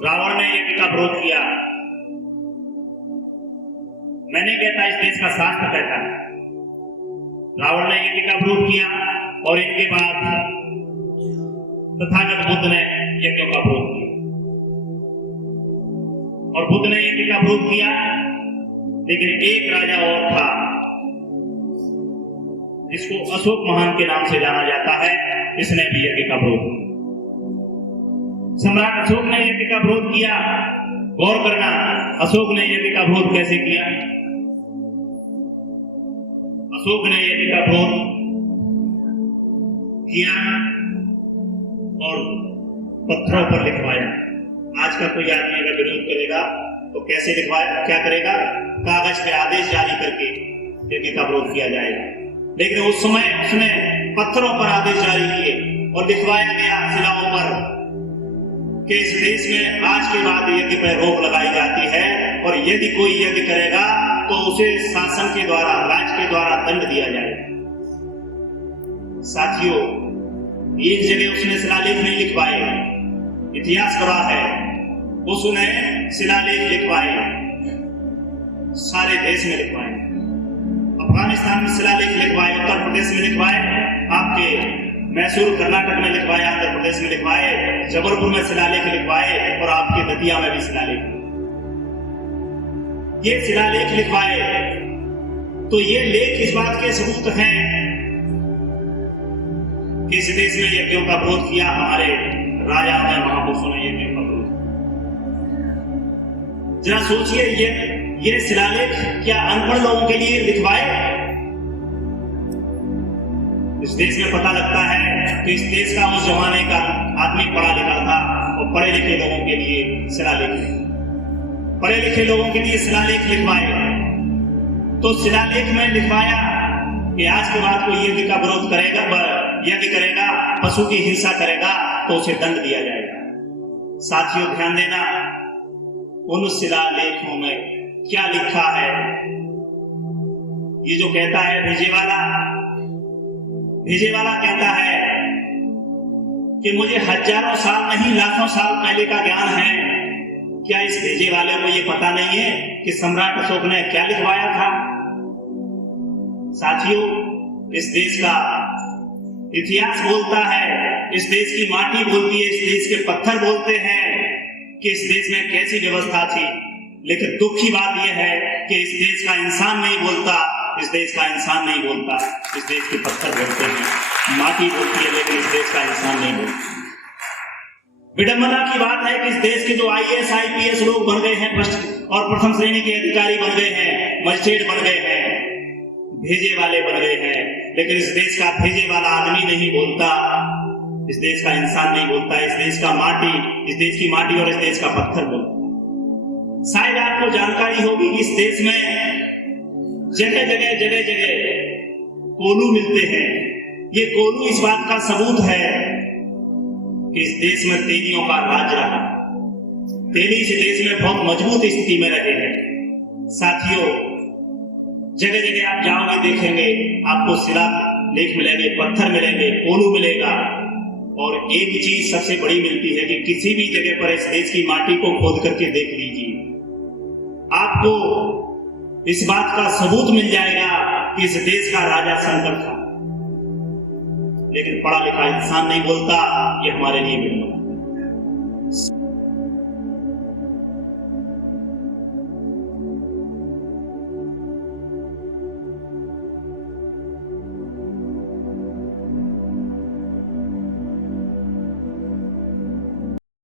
रावण ने यज्ञ का विरोध किया। मैं नहीं कहता, इस देश का शास्त्र कहता है। रावण ने यज्ञ का विरोध किया और इनके बाद तथागत बुद्ध ने यज्ञों का विरोध किया। और बुद्ध ने यज्ञ का विरोध किया, लेकिन एक राजा और था जिसको अशोक महान के नाम से जाना जाता है, इसने भी यज्ञ का विरोध किया। सम्राट अशोक ने यज्ञ का विरोध किया। गौर करना, अशोक ने यज्ञ का विरोध कैसे किया? अशोक ने यज्ञ का विरोध किया और पत्थरों पर लिखवाया। आज का कोई आदमी अगर विरोध करेगा तो कैसे लिखवाया, क्या करेगा? कागज पे आदेश जारी करके यज्ञ का विरोध किया जाएगा। लेकिन उस समय उसने पत्थरों पर आदेश जारी किए और लिखवाया गया शिलाओं पर कि इस देश में आज के बाद यज्ञ पर रोक लगाई जाती है और यदि कोई यज्ञ करेगा तो उसे शासन के द्वारा, राज्य के द्वारा दंड दिया जाएगा। साथियों, एक जगह उसने शिलालेख नहीं लिखवाए, इतिहास गवाह है, उसने शिलालेख लिखवाए, सारे देश में लिखवाए। अफगानिस्तान में शिलालेख लिखवाए, उत्तर प्रदेश में लिखवाए, आपके मैसूर कर्नाटक में लिखवाए, आंध्र प्रदेश में लिखवाए, जबलपुर में शिलालेख लिखवाए और आपके दतिया में भी शिलालेख। ये शिलालेख लिखवाए तो ये लेख इस बात के सबूत हैं कि इस देश में यज्ञों का विरोध किया, हमारे राजा ने, महापुरुषों ने यज्ञों का विरोध। जरा सोचिए, ये शिलालेख क्या अनपढ़ लोगों के लिए लिखवाए? इस देश में पता लगता है कि इस देश का उस जमाने का आदमी पढ़ा लिखा था और पढ़े लिखे लोगों के लिए शिलालेख, पढ़े लिखे लोगों के लिए शिलालेख लिखवाए। तो शिलालेख में लिखवाया कि आज के बाद कोई यज्ञ का विरोध करेगा, यज्ञ करेगा, पशु की हिंसा करेगा तो उसे दंड दिया जाएगा। साथियों, ध्यान देना, उन शिलालेखों में क्या लिखा है? ये जो कहता है भेजे वाला कहता है कि मुझे हजारों साल नहीं लाखों साल पहले का ज्ञान है। क्या इस भेजे वाले को ये पता नहीं है कि सम्राट अशोक ने क्या लिखवाया था? साथियों, इस देश का इतिहास बोलता है, इस देश की माटी बोलती है, इस देश के पत्थर बोलते हैं कि इस देश में कैसी व्यवस्था थी। लेकिन दुख की बात यह है कि इस देश का इंसान नहीं बोलता, इस देश का इंसान नहीं बोलता, इस देश के पत्थर बोलते हैं, माटी बोलती है, लेकिन इस देश का इंसान नहीं बोलता। विडंबना की बात है कि इस देश के जो IAS IPS लोग बन गए हैं और प्रथम श्रेणी के अधिकारी बन गए हैं, मजिस्ट्रेट बन गए हैं, भेजे वाले बन गए हैं, लेकिन इस देश का भेजे वाला आदमी नहीं बोलता, इस देश का इंसान नहीं बोलता, इस देश का माटी, इस देश की माटी और इस देश का पत्थर बोलता। शायद आपको जानकारी होगी कि इस देश में जगह जगह कोलू मिलते हैं। ये कोलू इस बात का सबूत है कि इस देश में तेलियों का राज रहा। तेली इस देश में बहुत मजबूत स्थिति में रहे हैं। साथियों, जगह जगह आप जाओगे, देखेंगे, आपको शिलालेख मिलेंगे, पत्थर मिलेंगे, कोलू मिलेगा। और एक चीज सबसे बड़ी मिलती है कि किसी भी जगह पर इस देश की माटी को खोद करके देख लीजिए, आपको इस बात का सबूत मिल जाएगा कि इस देश का राजा शंकर था। लेकिन पढ़ा लिखा इंसान नहीं बोलता, ये हमारे लिए